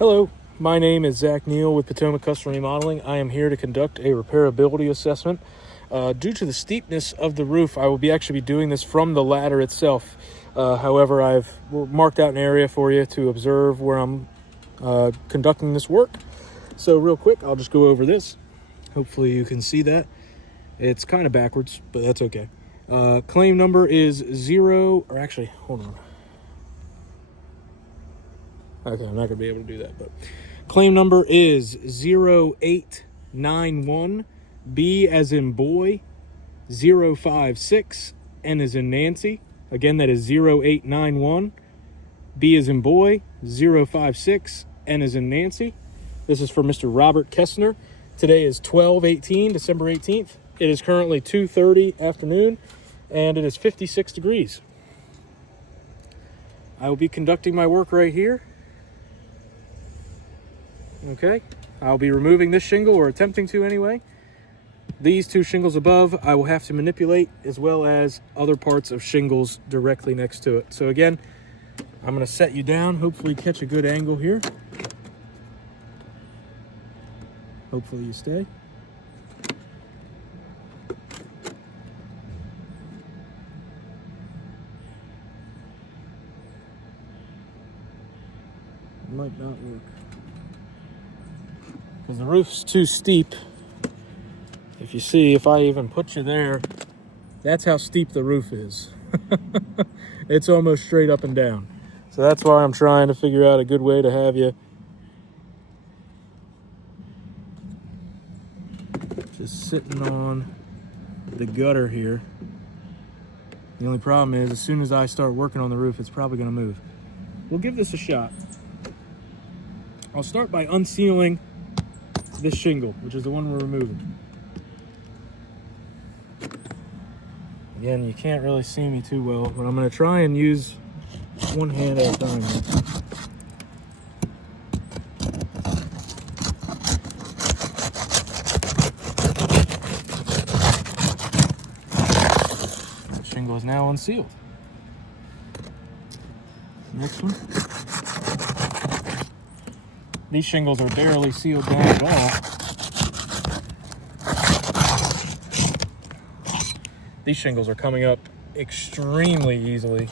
Hello, my name is Zach Neal with Potomac Custom Remodeling. I am here to conduct a repairability assessment. Due to the steepness of the roof, I will actually be doing this from the ladder itself. However, I've marked out an area for you to observe where I'm conducting this work. So real quick, I'll just go over this. Hopefully you can see that. It's kind of backwards, but that's okay. Claim number is hold on. Okay, I'm not going to be able to do that, but claim number is 0891, B as in boy, 056, N as in Nancy. Again, that is 0891, B as in boy, 056, N as in Nancy. This is for Mr. Robert Kestner. Today is 12/18, December 18th. It is currently 2:30 afternoon, and it is 56 degrees. I will be conducting my work right here. Okay, I'll be removing this shingle, or attempting to anyway. These two shingles above I will have to manipulate, as well as other parts of shingles directly next to it. So again, I'm going to set you down, hopefully catch a good angle here. Hopefully you stay. It might not work, because the roof's too steep. If you see, if I even put you there, that's how steep the roof is. It's almost straight up and down. So that's why I'm trying to figure out a good way to have you just sitting on the gutter here. The only problem is, as soon as I start working on the roof, it's probably going to move. We'll give this a shot. I'll start by unsealing this shingle, which is the one we're removing. Again, you can't really see me too well, but I'm going to try and use one hand at a time here. The shingle is now unsealed. Next one. These shingles are barely sealed down at all. These shingles are coming up extremely easily.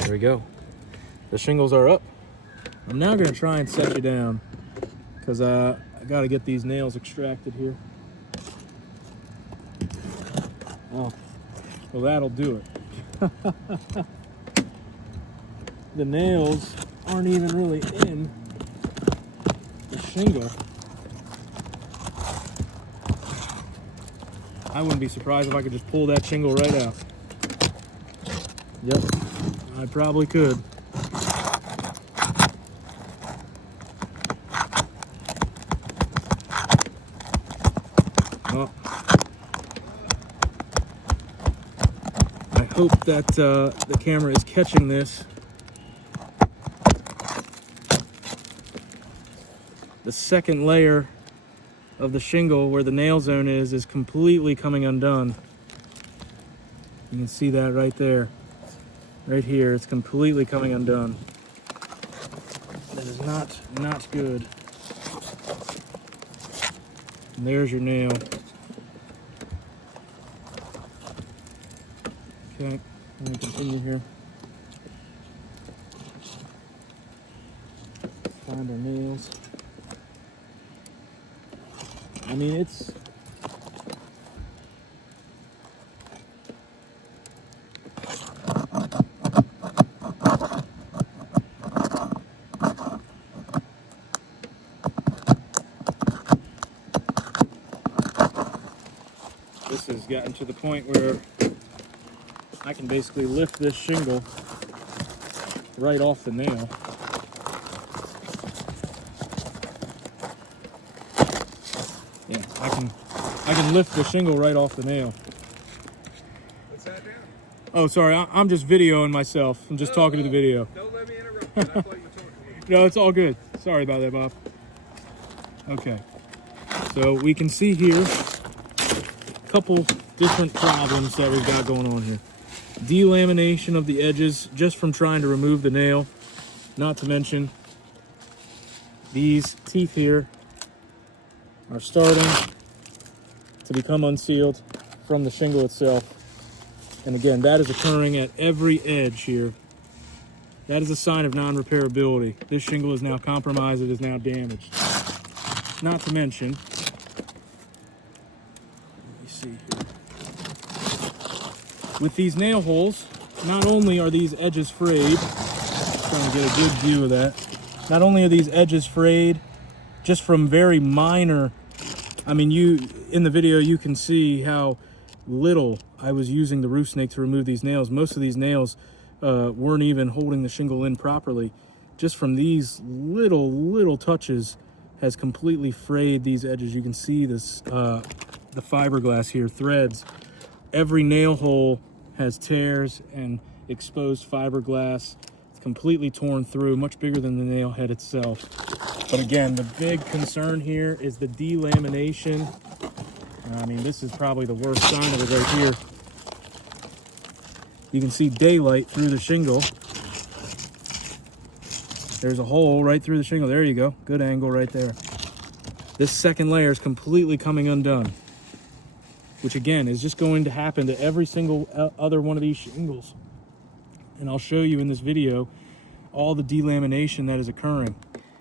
There we go. The shingles are up. I'm now going to try and set you down, because I got to get these nails extracted here. Oh, well, that'll do it. The nails aren't even really in the shingle. I wouldn't be surprised if I could just pull that shingle right out. Yep, I probably could. Well, I hope that the camera is catching this. The second layer of the shingle, where the nail zone is completely coming undone. You can see that right there. Right here, it's completely coming undone. That is not good. And there's your nail. Okay, let me continue here. Find our nails. I mean, it's... This has gotten to the point where I can basically lift this shingle right off the nail. Yeah, I can lift the shingle right off the nail. What's that now? Oh, sorry, I'm just videoing myself. I'm just talking to the video. Don't let me interrupt you. I thought you were talking to me. No, it's all good. Sorry about that, Bob. Okay, so we can see here a couple different problems that we've got going on here. Delamination of the edges just from trying to remove the nail. Not to mention these teeth here are starting to become unsealed from the shingle itself. And again, that is occurring at every edge here. That is a sign of non-repairability. This shingle is now compromised, it is now damaged. Not to mention, let me see here. With these nail holes, not only are these edges frayed, trying to get a good view of that, not only are these edges frayed just from very minor, I mean, in the video you can see how little I was using the roof snake to remove these nails. Most of these nails weren't even holding the shingle in properly. Just from these little touches has completely frayed these edges. You can see this, the fiberglass here, threads. Every nail hole has tears and exposed fiberglass. It's completely torn through, much bigger than the nail head itself. But again, the big concern here is the delamination. I mean, this is probably the worst sign of it right here. You can see daylight through the shingle. There's a hole right through the shingle. There you go. Good angle right there. This second layer is completely coming undone, which again is just going to happen to every single other one of these shingles. And I'll show you in this video all the delamination that is occurring.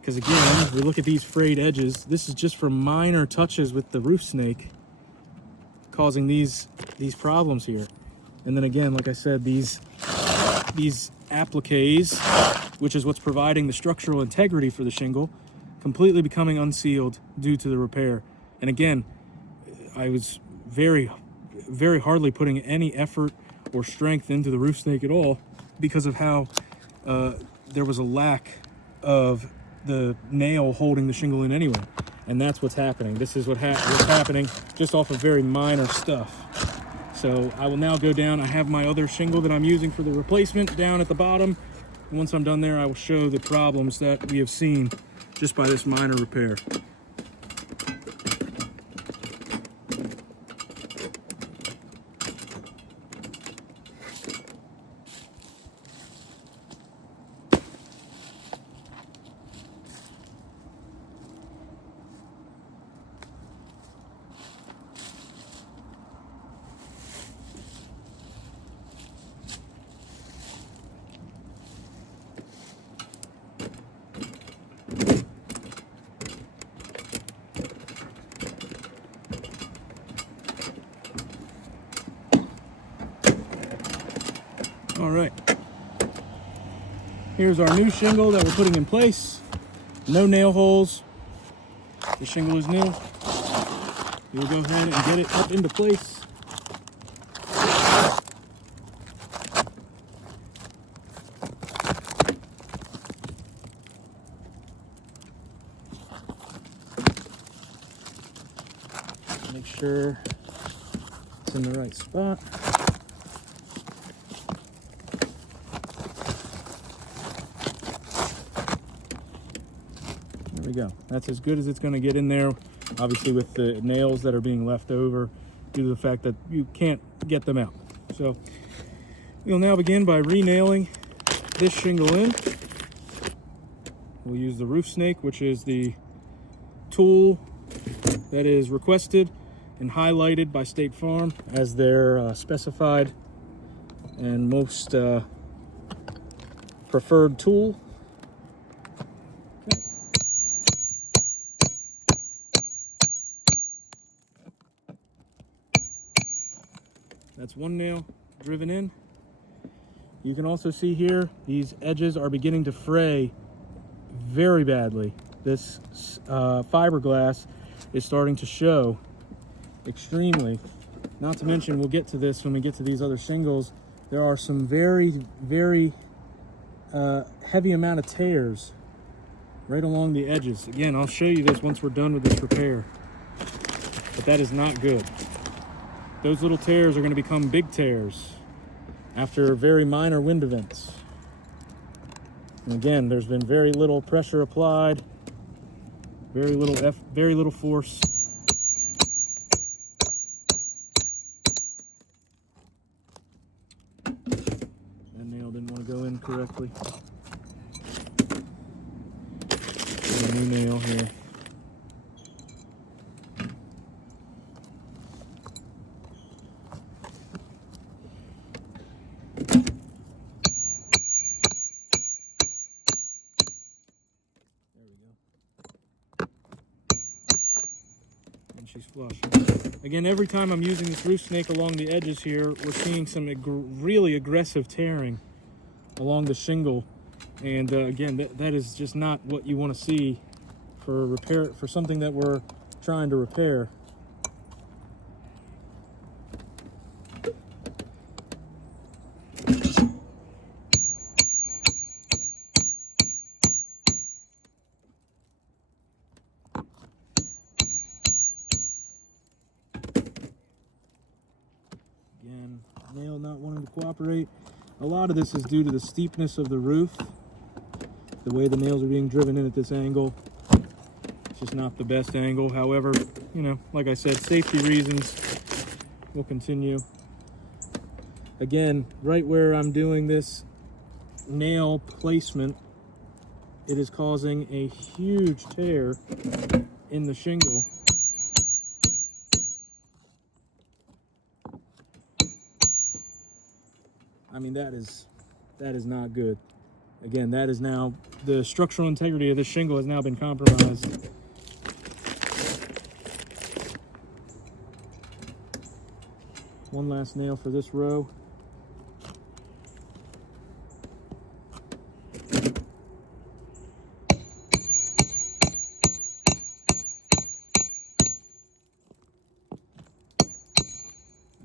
Because again, we look at these frayed edges. This is just from minor touches with the roof snake causing these problems here. And then again, like I said, these appliques, which is what's providing the structural integrity for the shingle, completely becoming unsealed due to the repair. And again, I was very hardly putting any effort or strength into the roof snake at all because of how there was a lack of the nail holding the shingle in anyway. And that's what's happening. This is what's happening just off of very minor stuff. So I will now go down. I have my other shingle that I'm using for the replacement down at the bottom. And once I'm done there, I will show the problems that we have seen just by this minor repair. All right, here's our new shingle that we're putting in place. No nail holes. The shingle is new. We'll go ahead and get it up into place. Make sure it's in the right spot. There we go. That's as good as it's going to get in there, obviously with the nails that are being left over due to the fact that you can't get them out. So we'll now begin by re-nailing this shingle in. We'll use the roof snake, which is the tool that is requested and highlighted by State Farm as their specified and most preferred tool. That's one nail driven in. You can also see here, these edges are beginning to fray very badly. This fiberglass is starting to show extremely. Not to mention, we'll get to this when we get to these other shingles. There are some very heavy amount of tears right along the edges. Again, I'll show you this once we're done with this repair. But that is not good. Those little tears are going to become big tears after very minor wind events. And again, there's been very little pressure applied, very little force. nail didn't want to go in correctly. Got a new nail here. She's flush. Again, every time I'm using this roof snake along the edges here, we're seeing some really aggressive tearing along the shingle. And again, that is just not what you want to see for repair, for something that we're trying to repair. Again, nail not wanting to cooperate. A lot of this is due to the steepness of the roof. The way the nails are being driven in at this angle. It's just not the best angle. However, you know, like I said, safety reasons, we'll continue. Again, right where I'm doing this nail placement, it is causing a huge tear in the shingle. I mean, that is not good. Again, that is now, the structural integrity of this shingle has now been compromised. One last nail for this row.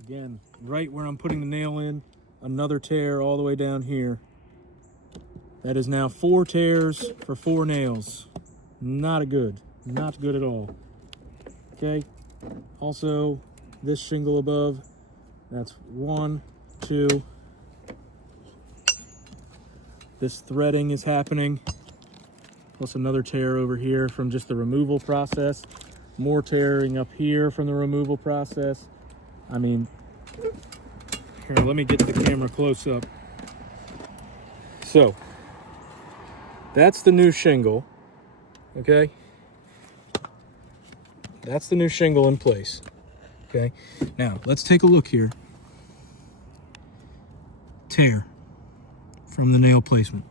Again, right where I'm putting the nail in, another tear all the way down here. That is now 4 tears for 4 nails. Not good at all. Okay, also this shingle above, that's 1, 2. This threading is happening, plus another tear over here from just the removal process. More tearing up here from the removal process. I mean, here, let me get the camera close up. So, that's the new shingle, okay? That's the new shingle in place, okay? Now, let's take a look here. Tear from the nail placement.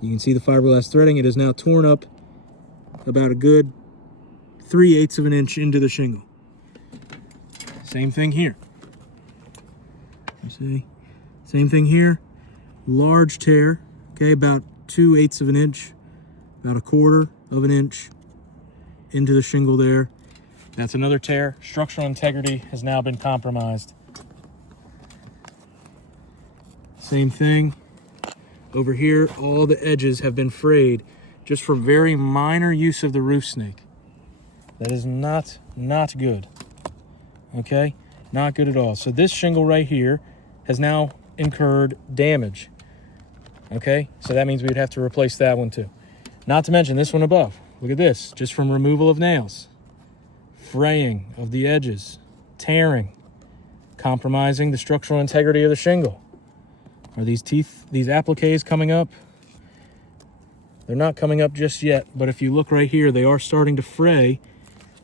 You can see the fiberglass threading. It is now torn up about a good 3/8 of an inch into the shingle. Same thing here. You see? Same thing here. Large tear, okay, about 2/8 of an inch, about 1/4 of an inch into the shingle there. That's another tear. Structural integrity has now been compromised. Same thing over here. All the edges have been frayed just from very minor use of the roof snake. That is not good. Okay, not good at all. So this shingle right here has now incurred damage. Okay, so that means we would have to replace that one too. Not to mention this one above. Look at this, just from removal of nails, fraying of the edges, tearing, compromising the structural integrity of the shingle. Are these teeth, these appliques coming up? They're not coming up just yet, but if you look right here, they are starting to fray.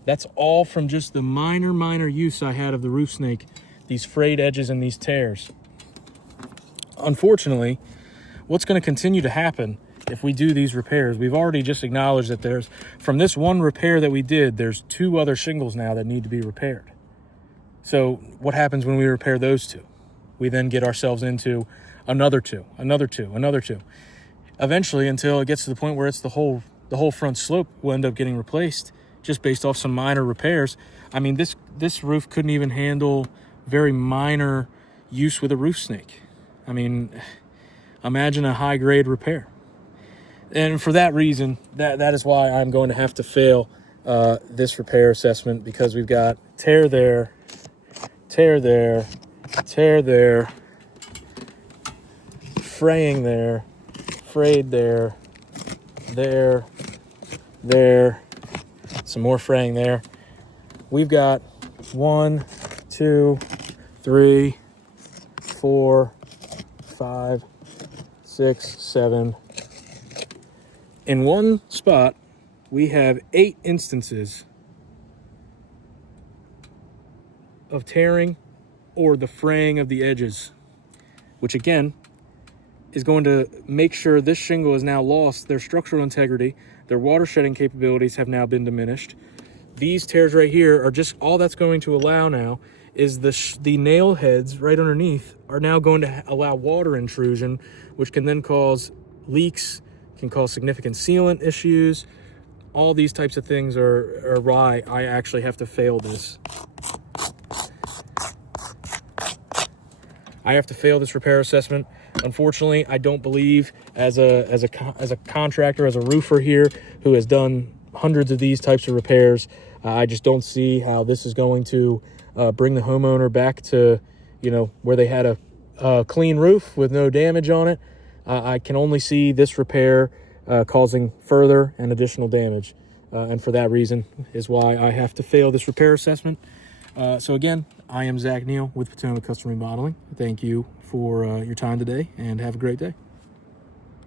That's all from just the minor use I had of the roof snake, these frayed edges and these tears. Unfortunately, what's going to continue to happen if we do these repairs, we've already just acknowledged that there's, from this one repair that we did, there's 2 other shingles now that need to be repaired. So what happens when we repair those 2? We then get ourselves into another 2. Eventually, until it gets to the point where it's the whole front slope will end up getting replaced just based off some minor repairs. I mean, this roof couldn't even handle very minor use with a roof snake. I mean, imagine a high-grade repair. And for that reason, that is why I'm going to have to fail this repair assessment, because we've got tear there, tear there, tear there, fraying there, frayed there, there, some more fraying there. We've got 1, 2, 3, 4, 5, 6, 7. In one spot, we have 8 instances of tearing or the fraying of the edges, which again is going to make sure this shingle has now lost their structural integrity. Their water shedding capabilities have now been diminished. These tears right here are just all that's going to allow now is the nail heads right underneath are now going to allow water intrusion, which can then cause leaks, can cause significant sealant issues. All these types of things are why I actually have to fail this. I have to fail this repair assessment. Unfortunately, I don't believe as a contractor, as a roofer here who has done hundreds of these types of repairs, I just don't see how this is going to bring the homeowner back to, you know, where they had a clean roof with no damage on it. I can only see this repair causing further and additional damage. And for that reason is why I have to fail this repair assessment. So again, I am Zach Neal with Potomac Custom Remodeling. Thank you for your time today and have a great day.